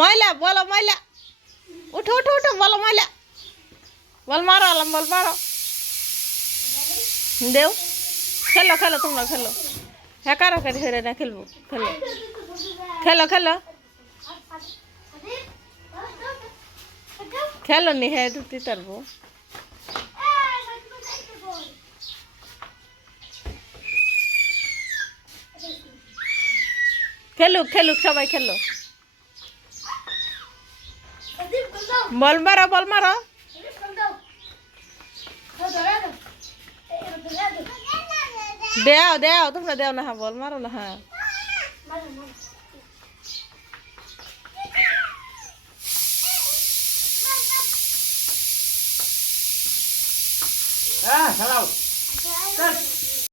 ময়লা, বলো ময়লা। উঠো উঠো উঠো, বলো ময়লা। বল মারো, আলম, বল মারো। দেও। খেলো খেলো তোমরা, খেলো। হ্যাকার হ্যাকারি হেরে না খেলব, খেলো। খেলো খেলো। খেলো নি হ্যাঁ ঢুকতে পারব খেলুক খেলুক, সবাই খেলো। বল মারো বল মারো দেও দেও, তোমরা দেও না হ্যাঁ বল মারো না হ্যাঁ। হ্যাঁ খেলাও।